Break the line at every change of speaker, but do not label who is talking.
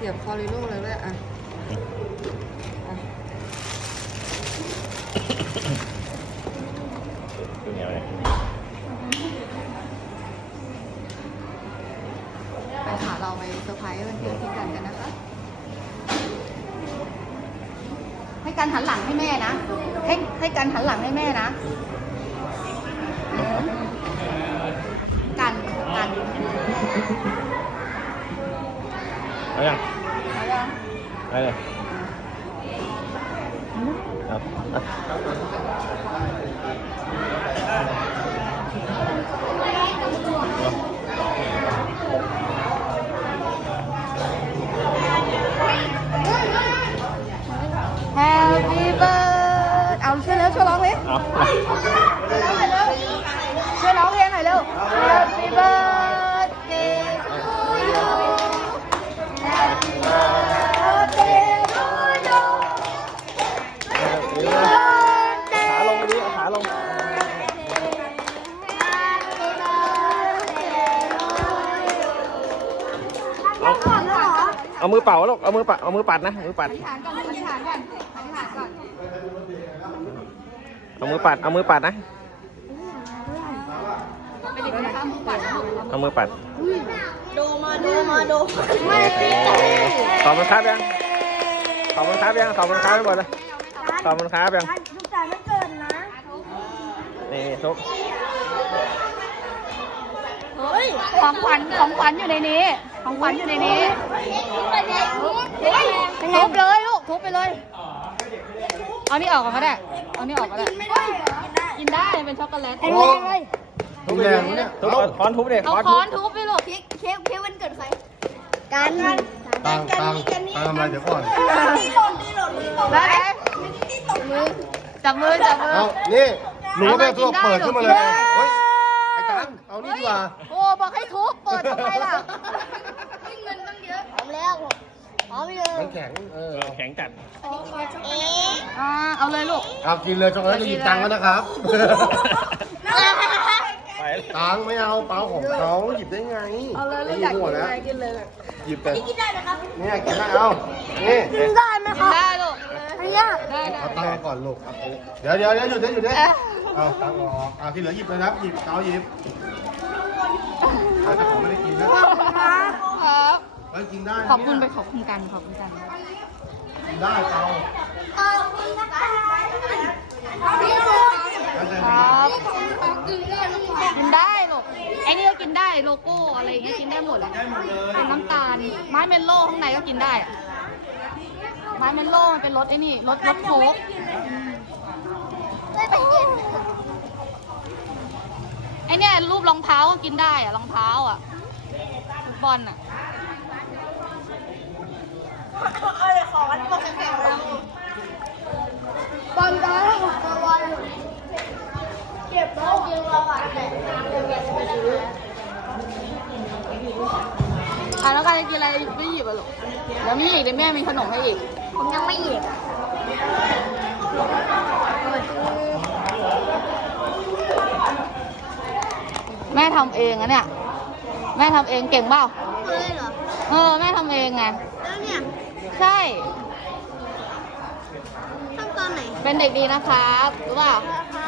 สียบคอริโลเลยด้วยอ่ะ
เป็นไงวะเนี่ย
ไปหาเราไปเซอร์ไพรส์วันเกิดพี่กันกันนะคะ ให้กันหันหลังให้แม่นะ ให้กันหันหลังให้แม่นะกัน
เอายัง
เอายัง
ไปเลยเอา
Happy birthday เอาช่วยแล้วช่วยร้องเลย
เอา
ช่วยร้องเพลงหน่อยเร็ว Happy birthday to you Happy birthday to you Happy birthday
ขาลงไปดิเอาขาลง เอามือเป่าลูกเอามือปัดนะมือปัด
อธิษฐานก่อนอธิษฐานก่อนอธิษฐานก่อน
เอามือปัดนะ
เป็นเด็กนะคะมือปัด
เอามือปัด
โด
ขอบคุณครับยังขอบคุณครับยังไปหมดเลยขอบคุณครับยัง
ลูกสาวไม่เกิดนะ
นี่ทุก
ของขวัญอยู่ในนี้ของขวัญอยู่ในนี้ทุบเลยลูกทุบไปเลยเอานี่ออกก่อนก็ได้เอานี่ออกก็ได้กินได้เป็นช็อกโกแลต
แรงเลย
ทุบแรงเนี่ย
ทุบค้อนทุบเด็ก
เอา
ค้อน
ค้
ทุ
อบ นทุบไปลูก
เค้กวันเกิดใครกัน
ตังอะไรเดี๋ยวก่อน
ตีหล่น
ได้ไหมจับมือ
เอานี่หนูเนี่ยตัวเปิดขึ้นมาเลยเฮ้ยไอ้ตังเอานี่ดีกว่า
โอ้บอกให้ทุบเปิดทำไมล่ะ
เงินตั้งเยอะพร้อมแล้วพร้อมเลย
มันแข็ง
แข็งจัด
เอาเลยลูก
เอากินเลยช็อกโกแลตจะหยิบตังค์แล้วนะครับ
ไป
ตังค์ไม่เอาเปล่าของเขาหยิบได้ไง
เอาเลยลูกอยาก
หัว
กิน
แล้ว
อะไรกินเลย
หยิบไป
กินได้ไหมครับ
เนี่ยกินได้เอานี่
กินได้ไหม
กิ
คน รับ
ได้ลูก
อันเนี้ย
ได้
เอาตังค์มาก่อนลูกเดี๋ยวหยุดได้เอาตังค์ออกเอาที่เหลือหยิบเลยครับหยิบเอาหยิบเอาแต่ผมไม่ได้กินนะครับ เฮ้ยกินได้นะ
ขอบคุณไป
เนี่ย
ขอบคุณกันขอบคุณกัน
กินได้เปล่า
ขอบคุณนะคะพี่
แล้วแต่
ค
นี้
รับกินได้ลูกไอ้นี่ก็กินได้โลโก้อะไรอย่างเงี้ยกินได้หมดเลยเป็นน้ำตาลไม้เมลโล่ข้างในก็กินได้อะไม้เมลโล่มันเป็นรสไอ้นี่รสโค้ก
ได้ไปเย็น
ไอ้เนี่ยรูปรองเท้าก็กินได้อะรองเท้าอะฟุตบอลอะ
เอาเลยขอกันบอกแข็งๆเลยบอลได้ของตัวบอลเก็บแล้วกินเราอ่ะแต่
แล้วการจะกินอะไรไม่หยิบอะลูกเดี๋ยวมีอีกเดี๋ยวแม่มีขนมให้อีก
ผมยังไม่หยิบ
แม่ทำเองอะเนี่ยแม่ทำเองเก่งเปล่า
เลยเหรอ
แม่ทำเองไง
แล้วเนี่ย
ใช่
ขั้นตอนไหน
เป็นเด็กดีนะครับรู้เปล่า
ค